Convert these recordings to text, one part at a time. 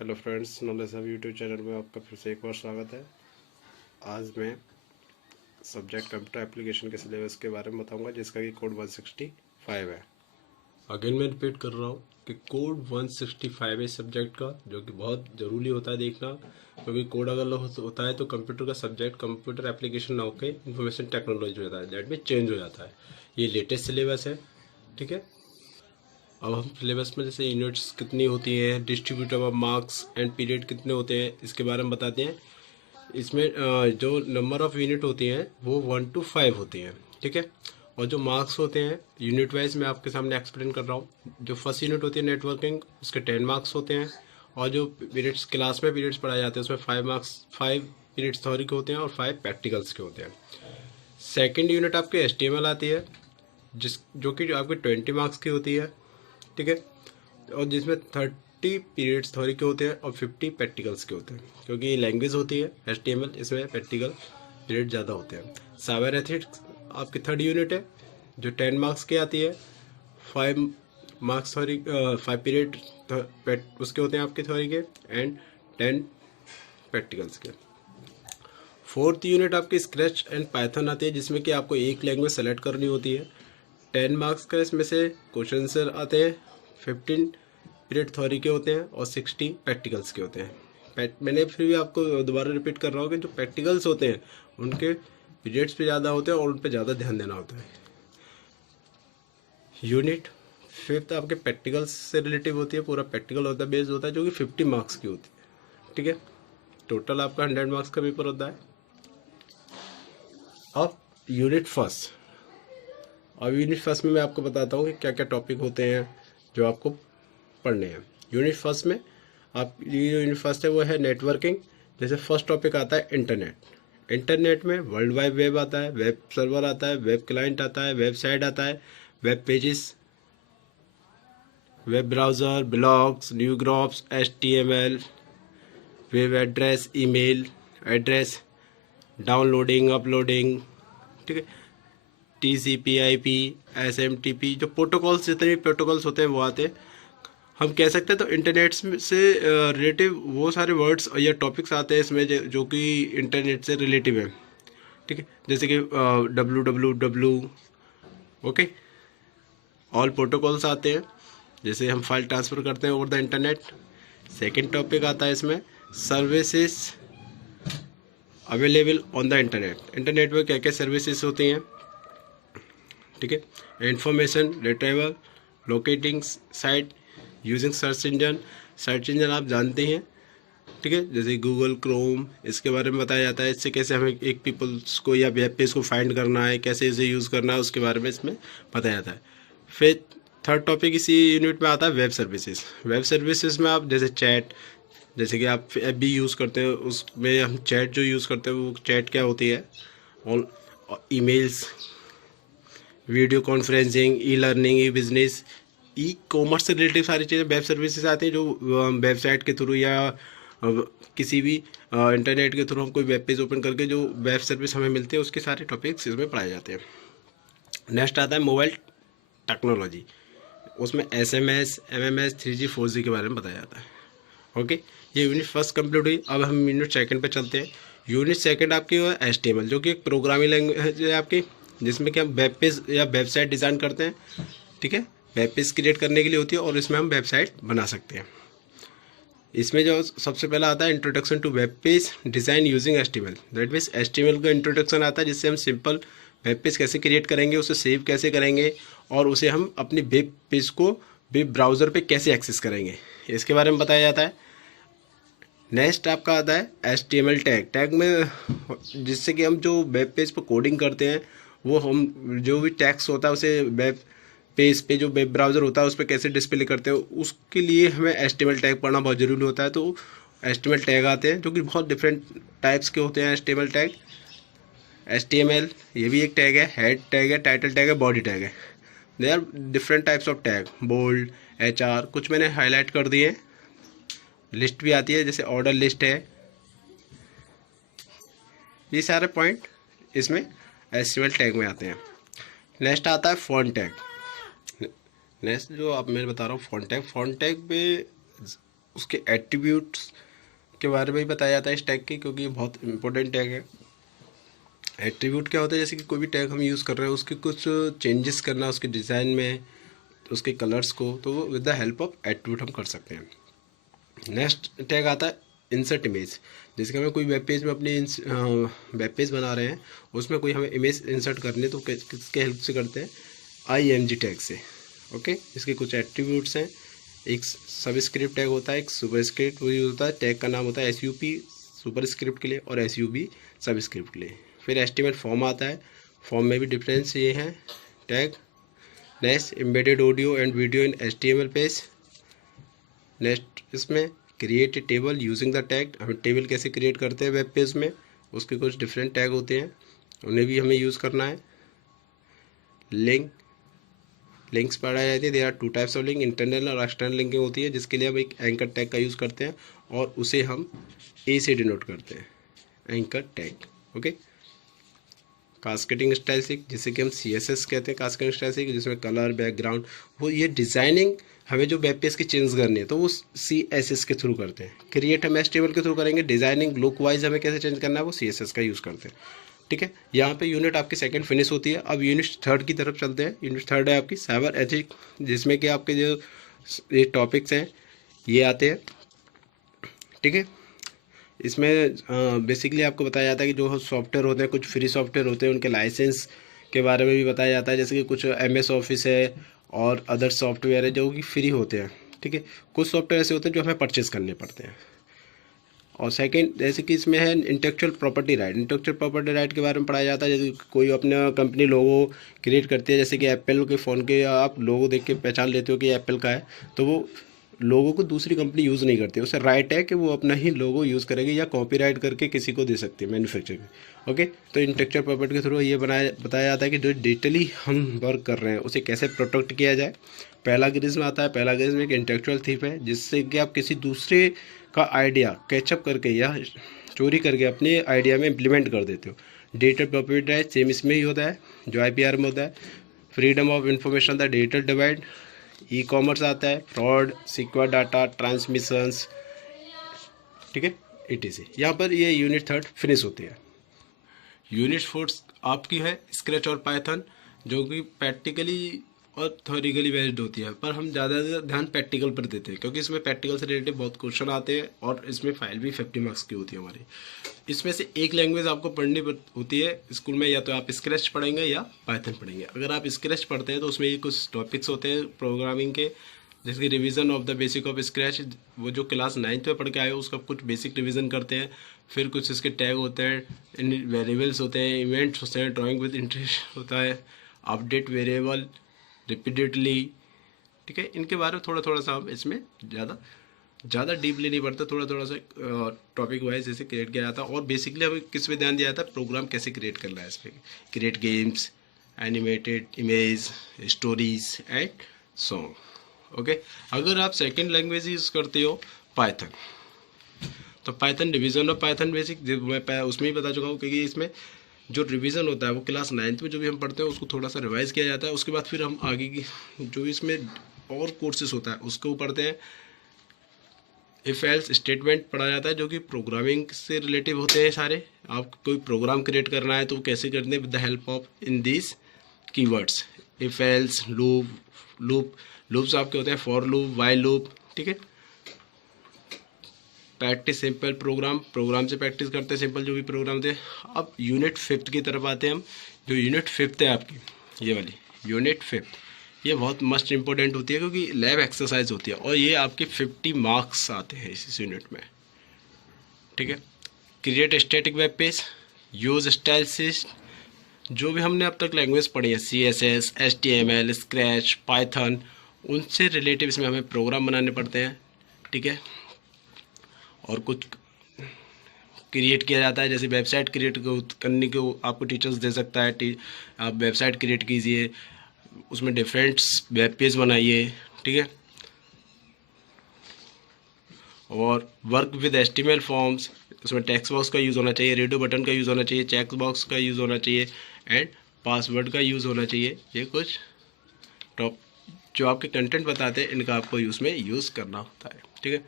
Hello friends, knowledge hub YouTube channel में आपका फिर से एक बार स्वागत है। आज मैं सब्जेक्ट कंप्यूटर एप्लीकेशन के सिलेबस के बारे में बताऊंगा, जिसका कि कोड 165 है। अगेन मैं रिपीट कर रहा हूँ कि कोड 165 है सब्जेक्ट का, जो कि बहुत ज़रूरी होता है देखना, क्योंकि कोड अगर होता है तो कंप्यूटर का सब्जेक्ट कंप्यूटर एप्लीकेशन ना होकर इंफॉर्मेशन टेक्नोलॉजी हो जाता है, दैट मीन चेंज हो जाता है। ये लेटेस्ट सिलेबस है, ठीक है। अब हम सिलेबस में जैसे यूनिट्स कितनी होती है, distributor of marks and period कितने होते हैं, इसके बारे में बताते हैं। इसमें जो नंबर ऑफ़ यूनिट होती हैं वो 1 to 5 होती हैं, ठीक है। और जो मार्क्स होते हैं यूनिट वाइज मैं आपके सामने एक्सप्लेन कर रहा हूँ। जो फर्स्ट यूनिट होती है नेटवर्किंग, उसके 10 मार्क्स होते हैं। और जो पीरियड्स क्लास में पीरियड्स पढ़ाए जाते हैं उसमें 5 पीरियड्स थ्योरी के होते हैं और 5 प्रैक्टिकल्स के होते हैं। सेकेंड यूनिट आपकी HTML आती है, जो कि आपके 20 मार्क्स की होती है, ठीक है। और जिसमें 30 पीरियड्स थ्योरी के होते हैं और 50 प्रैक्टिकल्स के होते हैं, क्योंकि ये लैंग्वेज होती है HTML, इसमें प्रैक्टिकल पीरियड ज़्यादा होते हैं। साइबर एथिक्स आपकी थर्ड यूनिट है, जो 10 मार्क्स की आती है। 5 मार्क्स थ्योरी, 5 पीरियड उसके होते हैं आपके थ्योरी के, एंड 10 प्रैक्टिकल्स के। फोर्थ यूनिट आपकी स्क्रैच एंड पाइथन आती है, जिसमें कि आपको एक लैंग्वेज सेलेक्ट करनी होती है। 10 मार्क्स का इसमें से क्वेश्चन आंसर आते हैं। 15 पीरियड थ्योरी के होते हैं और 60 प्रैक्टिकल्स के होते हैं। मैंने फिर भी आपको दोबारा रिपीट कर रहा हूँ कि जो प्रैक्टिकल्स होते हैं उनके पीरियड्स पे ज़्यादा होते हैं और उन पे ज़्यादा ध्यान देना होता है। यूनिट फिफ्थ आपके प्रैक्टिकल्स से रिलेटिव होती है, पूरा प्रैक्टिकल होता है, बेस्ड होता है, जो कि 50 मार्क्स की होती है, ठीक है। टोटल आपका 100 मार्क्स का पेपर होता है। अब यूनिट फर्स्ट, अब यूनिट फर्स्ट में मैं आपको बताता हूँ कि क्या क्या टॉपिक होते हैं जो आपको पढ़ने हैं। यूनिट फर्स्ट में आप, ये यूनिट फर्स्ट है वो है नेटवर्किंग। जैसे फर्स्ट टॉपिक आता है इंटरनेट। इंटरनेट में वर्ल्ड वाइड वेब आता है, वेब सर्वर आता है, वेब क्लाइंट आता है, वेबसाइट आता है, web pages, web browser, blogs, new groups, HTML, web address, email address, downloading, uploading, ठीक है। TCP/IP, SMTP, जो प्रोटोकॉल्स, जितने भी प्रोटोकॉल्स होते हैं वो आते हैं। हम कह सकते हैं तो इंटरनेट से रिलेटिव वो सारे वर्ड्स या टॉपिक्स आते हैं इसमें जो कि इंटरनेट से रिलेटिव है, ठीक है। जैसे कि WWW, ओके, ऑल प्रोटोकॉल्स आते हैं, जैसे हम फाइल ट्रांसफ़र करते हैं over the internet. Second topic आता है इसमें services available on the internet. Internet में क्या क्या सर्विसेज होती हैं, ठीक है। Information retrieval, locating site, using search engine. Search engine आप जानते हैं, ठीक है, जैसे गूगल, क्रोम, इसके बारे में बताया जाता है। इससे कैसे हमें एक पीपल्स को या वेब पेज को फाइंड करना है, कैसे इसे यूज़ करना है, उसके बारे में इसमें बताया जाता है। फिर थर्ड टॉपिक इसी यूनिट में आता है वेब सर्विसेज। वेब सर्विसेज में आप जैसे चैट, जैसे कि आप ऐप भी यूज़ करते हैं, उसमें हम चैट जो यूज़ करते हैं वो चैट क्या होती है, और emails, video conferencing, e learning, e business, e commerce से रिलेटेड सारी चीज़ें वेब सर्विसेज आती हैं, जो वेबसाइट के थ्रू या किसी भी इंटरनेट के थ्रू हम कोई वेब पेज ओपन करके जो वेब सर्विस हमें मिलती है, उसके सारे टॉपिक्स इसमें पढ़ाए जाते हैं। नेक्स्ट आता है मोबाइल टेक्नोलॉजी। उसमें SMS, MMS, 3G, 4G के बारे में बताया जाता है, ओके। ये यूनिट फर्स्ट कंप्लीट हुई। अब हम यूनिट सेकंड पे चलते हैं। यूनिट सेकंड आपकी है HTML, जो कि एक प्रोग्रामिंग लैंग्वेज है आपकी, जिसमें कि हम वेब पेज या वेबसाइट डिज़ाइन करते हैं, ठीक है। वेब पेज क्रिएट करने के लिए होती है और इसमें हम वेबसाइट बना सकते हैं। इसमें जो सबसे पहला आता है introduction to web page design using HTML, that means HTML का इंट्रोडक्शन आता है, जिससे हम सिंपल वेब पेज कैसे क्रिएट करेंगे, उसे सेव कैसे करेंगे, और उसे हम अपनी वेब पेज को वेब ब्राउज़र पे कैसे एक्सेस करेंगे, इसके बारे में बताया जाता है। नेक्स्ट आपका आता है HTML टैग में, जिससे कि हम जो वेब पेज पर कोडिंग करते हैं, वो हम जो भी टैग्स होता है उसे वेब पेज पे जो वेब ब्राउज़र होता है उस पर कैसे डिस्प्ले करते हैं, उसके लिए हमें HTML टैग पढ़ना बहुत ज़रूरी होता है। तो HTML टैग आते हैं, जो कि बहुत डिफरेंट टाइप्स के होते हैं HTML टैग। HTML ये भी एक टैग है, हेड टैग है, टाइटल टैग है, बॉडी टैग है। They are different types of tag, bold, HR, कुछ मैंने हाईलाइट कर दिए। लिस्ट भी आती है, जैसे ऑर्डर लिस्ट है। ये सारे पॉइंट इसमें HTML टैग में आते हैं। नेक्स्ट आता है फॉन्ट टैग। नेक्स्ट जो आप मैं बता रहा हूँ फॉन्ट टैग। फॉन्ट टैग पे उसके एट्रीब्यूट्स के बारे में भी बताया जाता है इस टैग के, क्योंकि ये बहुत इंपॉर्टेंट टैग है। एट्रीब्यूट क्या होता है, जैसे कि कोई भी टैग हम यूज़ कर रहे हैं उसके कुछ चेंजेस करना उसके डिज़ाइन में, उसके कलर्स को, तो वो with the help of attribute हम कर सकते हैं। नेक्स्ट टैग आता है इंसर्ट इमेज। जैसे कि हमें कोई वेब पेज में अपनी वेब पेज बना रहे हैं, उसमें कोई हमें इमेज इंसर्ट करनी है तो किसके हेल्प से करते हैं, IMG टैग से। ओके, इसके कुछ एट्रीब्यूट्स हैं। एक सबस्क्रिप्ट टैग होता है, एक सुपरस्क्रिप्ट वो यूज होता है। टैग का नाम होता है SUP सुपरस्क्रिप्ट के लिए और SUB सबस्क्रिप्ट के लिए। फिर HTML फॉर्म आता है, फॉर्म में भी डिफरेंस ये है tag. Next embedded audio and video in HTML page. Next इसमें create a table using the tag, हम टेबल कैसे क्रिएट करते हैं वेब पेज में, उसके कुछ डिफरेंट टैग होते हैं, उन्हें भी हमें यूज़ करना है। लिंक्स पढ़ाई जाती है। There are 2 types of link, internal और एक्सटर्नल लिंकिंग होती है, जिसके लिए हम एक एंकर टैग का यूज़ करते हैं और उसे हम A से डिनोट करते हैं, anchor tag. Okay, cascading style सीख, जिसे कि हम CSS कहते हैं, कास्केटिंग स्टाइल सीख, जिसमें कलर बैकग्राउंड वो ये डिज़ाइनिंग हमें जो वेब पेज की चेंज करनी है तो वो CSS के थ्रू करते हैं। क्रिएट हम HTML के थ्रू करेंगे। डिज़ाइनिंग लुक वाइज हमें कैसे चेंज करना है वो CSS का यूज़ करते हैं। ठीक है, यहाँ पे यूनिट आपकी सेकंड फिनिश होती है। अब यूनिट थर्ड की तरफ चलते हैं। यूनिट थर्ड है आपकी साइबर एथिक, जिसमें कि आपके जो ये टॉपिक्स हैं ये आते हैं। ठीक है, इसमें बेसिकली आपको बताया जाता है कि जो सॉफ्टवेयर होते हैं, कुछ फ्री सॉफ्टवेयर होते हैं, उनके लाइसेंस के बारे में भी बताया जाता है। जैसे कि कुछ MS ऑफिस है और अदर सॉफ्टवेयर है जो कि फ्री होते हैं। ठीक है, कुछ सॉफ्टवेयर ऐसे होते हैं जो हमें परचेस करने पड़ते हैं। और सेकंड, जैसे कि इसमें है intellectual property right. Intellectual property right के बारे में पढ़ाया जाता है। जैसे कोई अपना कंपनी लोगो क्रिएट करती है, जैसे कि एप्पल के फ़ोन के आप लोगो देख के पहचान लेते हो कि एप्पल का है, तो वो लोगो को दूसरी कंपनी यूज़ नहीं करती, उसे राइट है कि वो अपना ही लोगो यूज़ करेगी या कॉपीराइट करके किसी को दे सकती है मैन्युफैक्चरिंग। ओके, तो इंटेलेक्चुअल प्रॉपर्टी के थ्रू ये बताया जाता है कि जो डिजिटली हम वर्क कर रहे हैं उसे कैसे प्रोटेक्ट किया जाए। पहला ग्रीज में आता है, पहला ग्रीज में एक इंटेलेक्चुअल थीफ है, जिससे कि आप किसी दूसरे का आइडिया कैचअप करके या चोरी करके अपने आइडिया में इम्प्लीमेंट कर देते हो। डिजिटल प्रॉपर्टी राइट सेम इसमें ही होता है जो IPR में होता है। Freedom of information the digital divide, e-commerce आता है, फ्रॉड, सिक्योर डाटा ट्रांसमिशंस। ठीक है, ETC। यहाँ पर ये यूनिट थर्ड फिनिश होती है। यूनिट फोर्थ आपकी है स्क्रैच और पाइथन, जो कि प्रैक्टिकली और थ्योरिकली बेस्ड होती है, पर हम ज़्यादा ध्यान प्रैक्टिकल पर देते हैं, क्योंकि इसमें प्रैक्टिकल से रिलेटेड बहुत क्वेश्चन आते हैं और इसमें फाइल भी 50 मार्क्स की होती है हमारी। इसमें से एक लैंग्वेज आपको पढ़नी होती है स्कूल में, या तो आप स्क्रैच पढ़ेंगे या पाइथन पढ़ेंगे। अगर आप स्क्रैच पढ़ते हैं तो उसमें ये कुछ टॉपिक्स होते हैं प्रोग्रामिंग के, जैसे कि revision of the basic of scratch, वो जो क्लास 9th में पढ़ के आए हो उसका कुछ बेसिक रिवीजन करते हैं। फिर कुछ इसके टैग होते हैं, वेरिएबल्स होते हैं, इवेंट्स होते हैं, ड्राइंग विद इंटरेस्ट होता है, अपडेट वेरिएबल रिपीटेडली। ठीक है, इनके बारे में थोड़ा थोड़ा सा हम इसमें ज़्यादा डीपली नहीं पढ़ते, थोड़ा थोड़ा सा टॉपिक वाइज जैसे क्रिएट किया जाता है। और बेसिकली हमें किस पे ध्यान दिया जाता है, प्रोग्राम कैसे क्रिएट करना है इस पर, create games, animated image, stories and song. Okay, अगर आप सेकेंड लैंग्वेज यूज़ करते हो पाइथन, तो Python division of Python basic मैं उसमें ही बता चुका हूँ, क्योंकि इसमें जो रिवीजन होता है वो क्लास 9th में जो भी हम पढ़ते हैं उसको थोड़ा सा रिवाइज किया जाता है। उसके बाद फिर हम आगे की जो इसमें और कोर्सेज होता है उसको पढ़ते हैं। इफ एल्स स्टेटमेंट पढ़ा जाता है, जो कि प्रोग्रामिंग से रिलेटिव होते हैं सारे। आप कोई प्रोग्राम क्रिएट करना है तो कैसे करते हैं, with the help of in this keywords, if else, loops आपके होते हैं, फॉर लूप, वाइल लूप। ठीक है, प्रैक्टिस सिंपल प्रोग्राम से प्रैक्टिस करते हैं सिंपल जो भी प्रोग्राम थे। अब यूनिट 5th की तरफ आते हैं हम। जो यूनिट 5th है आपकी, ये वाली यूनिट 5th, ये बहुत मस्ट इंपॉर्टेंट होती है, क्योंकि लैब एक्सरसाइज होती है और ये आपके 50 मार्क्स आते हैं इस यूनिट में। ठीक है, create static web page, use style sheet, जो भी हमने अब तक लैंग्वेज पढ़ी है CSS, HTML, स्क्रैच, पाइथन, उनसे रिलेटिव इसमें हमें प्रोग्राम बनाने पड़ते हैं। ठीक है, और कुछ क्रिएट किया जाता है, जैसे वेबसाइट क्रिएट करने को आपको टीचर्स दे सकता है, आप वेबसाइट क्रिएट कीजिए, उसमें डिफरेंट वेब पेज बनाइए। ठीक है, और वर्क विद HTML फॉर्म्स, उसमें टेक्स्ट बॉक्स का यूज़ होना चाहिए, रेडियो बटन का यूज़ होना चाहिए, चेक बॉक्स का यूज़ होना चाहिए एंड पासवर्ड का यूज़ होना चाहिए। ये कुछ टॉप जो आपके कंटेंट बताते हैं इनका आपको यूज़ करना होता है। ठीक है,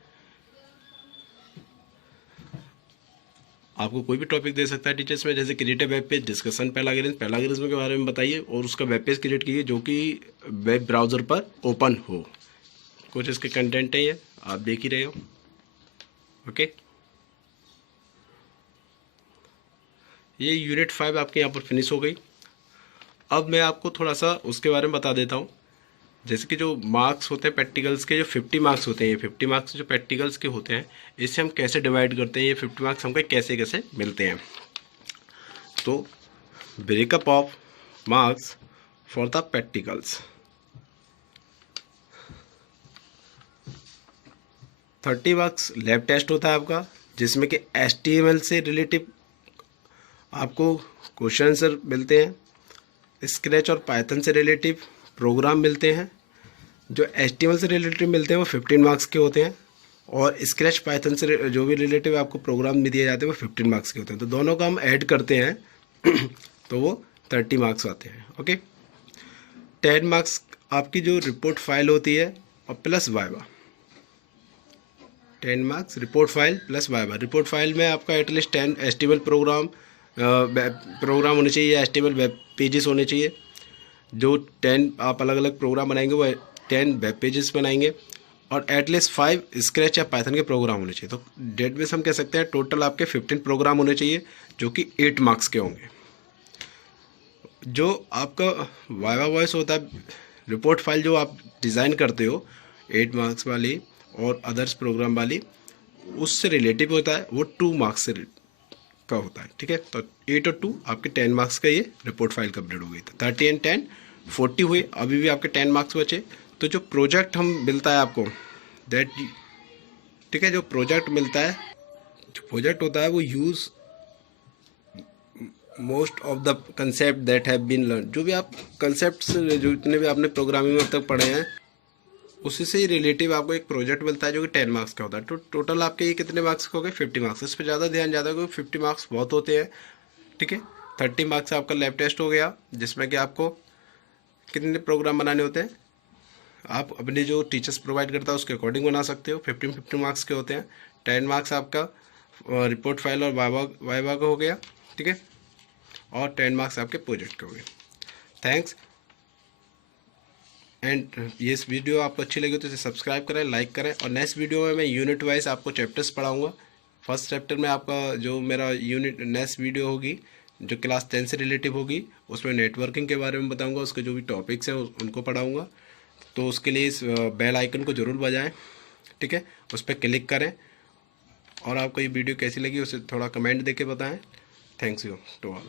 आपको कोई भी टॉपिक दे सकता है टीचर्स में, जैसे create web page, discussion paragraph के बारे में बताइए और उसका वेब पेज क्रिएट कीजिए जो कि वेब ब्राउज़र पर ओपन हो। कुछ इसके कंटेंट है, ये आप देख ही रहे हो। ओके, ये यूनिट 5 आपके यहाँ पर फिनिश हो गई। अब मैं आपको थोड़ा सा उसके बारे में बता देता हूँ। जैसे कि जो मार्क्स होते हैं प्रैक्टिकल्स के, जो 50 मार्क्स होते हैं, ये 50 मार्क्स जो प्रैक्टिकल्स के होते हैं, इससे हम कैसे डिवाइड करते हैं, ये 50 मार्क्स हमको कैसे कैसे मिलते हैं। तो breakup of marks for the practicals. 30 marks lab test होता है आपका, जिसमें कि HTML से रिलेटिव आपको क्वेश्चन आंसर मिलते हैं, स्क्रैच और पाइथन से रिलेटिव प्रोग्राम मिलते हैं। जो HTML से रिलेटिव मिलते हैं वो 15 मार्क्स के होते हैं, और स्क्रैच पाइथन से जो भी रिलेटिव आपको प्रोग्राम भी दिए जाते हैं वो 15 मार्क्स के होते हैं। तो दोनों का हम ऐड करते हैं तो वो 30 मार्क्स आते हैं। ओके, 10 मार्क्स आपकी जो रिपोर्ट फाइल होती है और plus viva. 10 marks report file plus viva. Report file में आपका एटलीस्ट 10 HTML प्रोग्राम होने चाहिए, HTML वेब पेजेस होने चाहिए। जो 10 आप अलग अलग प्रोग्राम बनाएंगे वो 10 वेब पेजेस बनाएंगे, और एटलीस्ट 5 स्क्रैच या पाइथन के प्रोग्राम होने चाहिए। तो डेट बेस हम कह सकते हैं टोटल आपके 15 प्रोग्राम होने चाहिए जो कि 8 मार्क्स के होंगे। जो आपका वाइवा वॉइस होता है, रिपोर्ट फाइल जो आप डिज़ाइन करते हो 8 मार्क्स वाली और अदर्स प्रोग्राम वाली, उससे रिलेटिव होता है, वो 2 मार्क्स से का होता है। ठीक है, तो 8 और 2 आपके 10 मार्क्स का ये रिपोर्ट फाइल कंप्लीट हो गई। तो 30 एंड 10 40 हुए, अभी भी आपके 10 मार्क्स बचे। तो जो प्रोजेक्ट हम मिलता है आपको दैट, ठीक है, जो प्रोजेक्ट मिलता है, जो प्रोजेक्ट होता है वो use most of the concept that have been learn. जो भी आप कंसेप्ट जो जितने भी आपने प्रोग्रामिंग में अब तक पढ़े हैं उसी से ही रिलेटिव आपको एक प्रोजेक्ट मिलता है जो कि 10 मार्क्स का होता है। तो टोटल आपके ये कितने मार्क्स हो गए, 50 मार्क्स। इस पर ज़्यादा ध्यान ज़्यादा क्योंकि 50 मार्क्स बहुत होते हैं। ठीक है, 30 मार्क्स आपका लैब टेस्ट हो गया, जिसमें कि आपको कितने प्रोग्राम बनाने होते हैं, आप अपने जो टीचर्स प्रोवाइड करता है उसके अकॉर्डिंग बना सकते हो। 15 मार्क्स के होते हैं। 10 मार्क्स आपका रिपोर्ट फाइल और वाइवा का हो गया। ठीक है, और 10 मार्क्स आपके प्रोजेक्ट के हो गए। थैंक्स। एंड ये इस वीडियो आपको अच्छी लगी तो इसे सब्सक्राइब करें, लाइक करें, और नेक्स्ट वीडियो में मैं यूनिट वाइज आपको चैप्टर्स पढ़ाऊँगा। फर्स्ट चैप्टर में आपका जो मेरा यूनिट नेक्स्ट वीडियो होगी जो क्लास 10 से रिलेटिव होगी, उसमें नेटवर्किंग के बारे में बताऊंगा, उसके जो भी टॉपिक्स हैं उनको पढ़ाऊंगा। तो उसके लिए इस बेल आइकन को ज़रूर बजाएं। ठीक है, उस पर क्लिक करें, और आपको ये वीडियो कैसी लगी उसे थोड़ा कमेंट देके बताएं। Thanks you to all.